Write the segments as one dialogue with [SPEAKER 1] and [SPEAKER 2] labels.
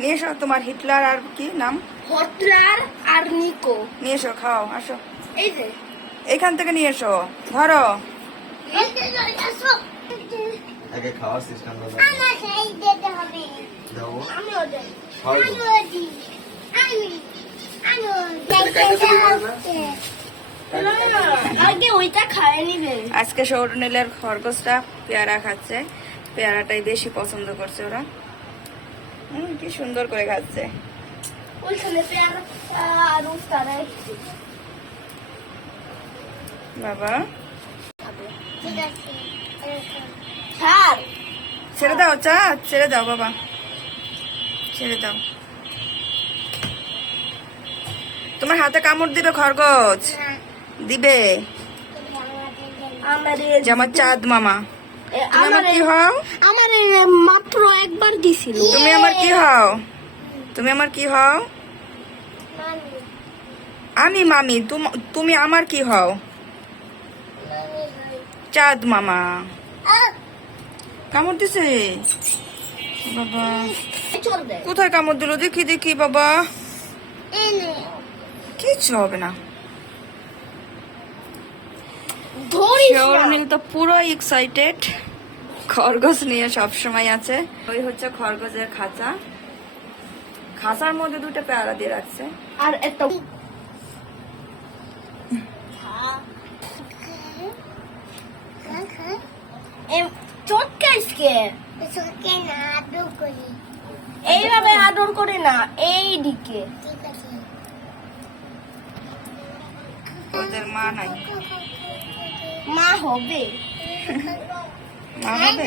[SPEAKER 1] নিয়ে এসো তোমার হিটলার আর কি নাম?
[SPEAKER 2] হটলার আর নিকো।
[SPEAKER 1] নিয়ে এসো খাও আসো।
[SPEAKER 2] এই যে।
[SPEAKER 1] এখান থেকে নিয়ে এসো ধরো।
[SPEAKER 3] আগে খাওয়ার সিস্টেম দাও।
[SPEAKER 4] আমার সেই দিতে হবে।
[SPEAKER 3] দাও।
[SPEAKER 2] আমি ওদের
[SPEAKER 4] আমি ওদি আমি আমি
[SPEAKER 3] এটা কাইতে শুরু করবে না?
[SPEAKER 2] আগে ওইটা খায় নিবে।
[SPEAKER 1] আজকে সৌরনীলের খরগোশটা পেয়ারা খাচ্ছে। পেয়ারাটাই বেশি পছন্দ করছে ওরা। হুম কি সুন্দর করে খাচ্ছে বাবা।
[SPEAKER 2] ছাড়।
[SPEAKER 1] দাও চা ছেড়ে দাও বাবা। ছেড়ে দাও। তোমার হাতে কামড় দিবে খরগোশ? দিবে?
[SPEAKER 2] আমাদের
[SPEAKER 1] আমার চাঁদ মামা। আমার কি হও?
[SPEAKER 2] আমার মাত্র একবার দিছিল।
[SPEAKER 1] তুমি আমার কি হও? তুমি আমার কি হও? আমি মামি তুমি আমার কি হও? চাঁদ মামা। কামড় দিছে? বাবা। কোথায় কামড় দিল? দেখি দেখি বাবা। কিচ্ছু হবে না। তো পুরো এক্সাইটেড খরগোশ নিয়ে সব সময় আছে। ওই হচ্ছে খরগোশের খাঁচা। খাঁচার মধ্যে দুটো পেয়ারা দিয়ে রাখছে।
[SPEAKER 2] আর একটা এইভাবে আদর করে না এই দিকে
[SPEAKER 1] ওদের মা নাই।
[SPEAKER 2] মা হবে।
[SPEAKER 1] মা হবে?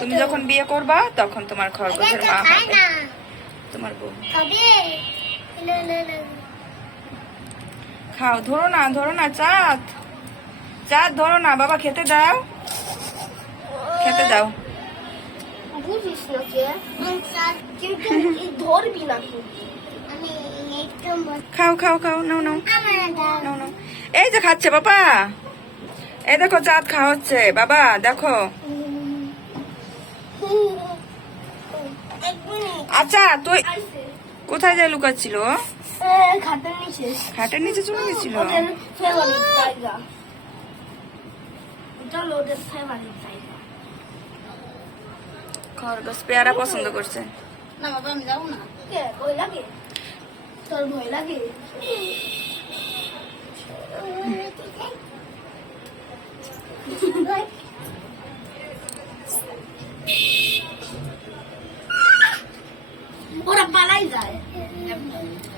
[SPEAKER 1] তুমি যখন বিয়ে করবা তখন তোমার খরগোশের মা হবে। তোমার বউ।
[SPEAKER 4] না না না
[SPEAKER 1] খাও ধরো না ধরো না চাঁদ। চাঁদ ধরো না বাবা খেতে দাও। খেতে দাও।
[SPEAKER 2] বুঝিস না ধরবি না
[SPEAKER 1] খাও খাও খাও নাও নাও।
[SPEAKER 4] আমার দাও।
[SPEAKER 1] নাও নাও। এই যে খাচ্ছে বাবা। এই দেখো, চাঁদ খাওয়া হচ্ছে বাবা, দেখো। আচ্ছা তুই কোথায় যায় লুকাচ্ছিল?
[SPEAKER 2] খাটের নিচে
[SPEAKER 1] চলে গেছিল? খরগোশ পেয়ারা পছন্দ করছে।
[SPEAKER 2] না, বাবা, আমি যাব না। ভয় লাগে? তোর ভয় লাগে ওরা পালাই যায়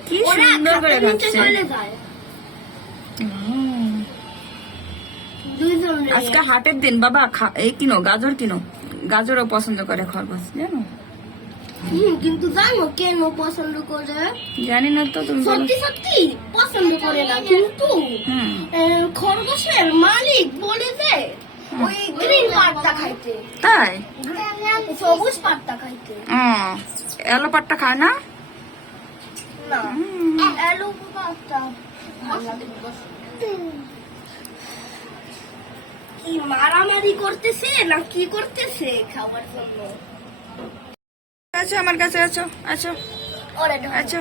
[SPEAKER 1] কি সুন্দর করে
[SPEAKER 2] রে।
[SPEAKER 1] আজকে হাটের দিন বাবা এই কিনো গাজর কিনো। গাজরও পছন্দ করে খরগোশ জানো?
[SPEAKER 2] কিন্তু জানো কেন পছন্দ করে?
[SPEAKER 1] জানি না তো তুমি
[SPEAKER 2] সত্যি সত্যি পছন্দ করে না কিন্তু খরগোশের মালিক বলে যে ওই গ্রিন পাটটা খাইতে।
[SPEAKER 1] তাই?
[SPEAKER 2] সবুজ পাটটা খাইতে।
[SPEAKER 1] এলো পাটটা খায় না
[SPEAKER 2] না
[SPEAKER 1] হুম।
[SPEAKER 2] আলু পাটটা ভালো লাগে বেশ। কি মারামারি করতেছে না কি করতেছে খাবার জন্য?
[SPEAKER 1] আছো আমার কাছে আছো আছো। আছো।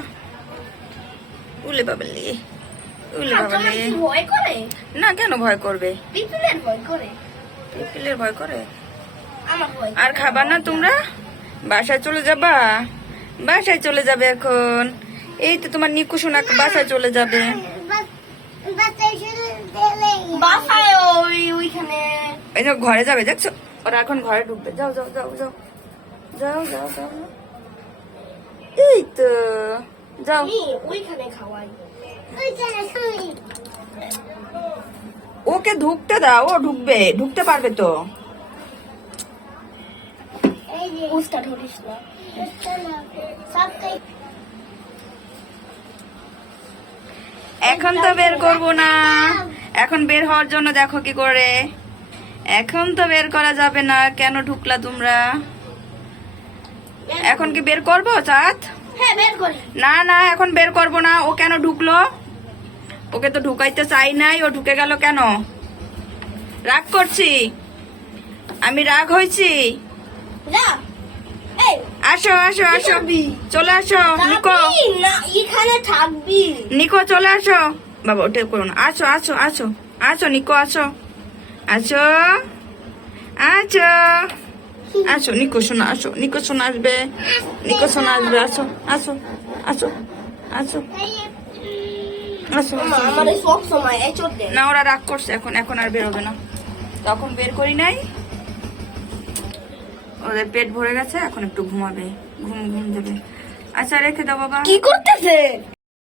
[SPEAKER 1] উলে বাবলি উলে
[SPEAKER 2] তোমার
[SPEAKER 1] বাবলি
[SPEAKER 2] ভয় করে?
[SPEAKER 1] না কেন ভয় করবে?
[SPEAKER 2] পিপিলের ভয় করে।
[SPEAKER 1] পিপিলের ভয় করে?
[SPEAKER 2] আমার ভয়
[SPEAKER 1] আর খাবার না তোমরা? বাসায় চলে যাবা। বাসায় চলে যাবে এখন। এই তো তোমার নিকু সোনা বাসায় চলে যাবে। এই যে ঘরে যাবে দেখছ? ওরা এখন ঘরে ঢুকবে। যাও যাও যাও যাও। যাও যাও যাও এই তো যাও।
[SPEAKER 2] ওইখানে খাওয়াই।
[SPEAKER 1] ওকে ঢুকতে দাও ও ঢুকবে ঢুকতে পারবে তো।
[SPEAKER 2] না
[SPEAKER 4] চলো সবটাই
[SPEAKER 1] এখন তো বের করব না। এখন বের হওয়ার জন্য দেখো কি করে। এখন তো বের করা যাবে না। কেন ঢুকলা তোমরা? এখন কি বের করব চাঁদ?
[SPEAKER 2] হ্যাঁ
[SPEAKER 1] না না এখন বের করব না। ও কেন ঢুকলো? ওকে তো ঢুকাইতে চাই নাই। ও ঢুকে গেল কেন? রাগ করছি। আমি রাগ হয়েছি আসো আসো আসো। চলে আসো নিকো।
[SPEAKER 2] এখানে থাকবি।
[SPEAKER 1] নিকো চলে আসো। বাবা ওটা করো না। আসো আসো আসো। আসো নিকো আসো। আসো আসো। আসো নিকো শোনা আসো। নিকো শোনা আসবে। নিকো শোনা আসবে। আসো আসো আসো আসো। না ওরা রাগ করছে এখন। এখন আর বেরোবে না। তখন বের করি নাই। ওদের পেট ভরে গেছে, এখন একটু ঘুমাবে। ঘুম ঘুম দেবে। আচ্ছা রেখে দেবো বাবা।
[SPEAKER 2] কি করতেছে?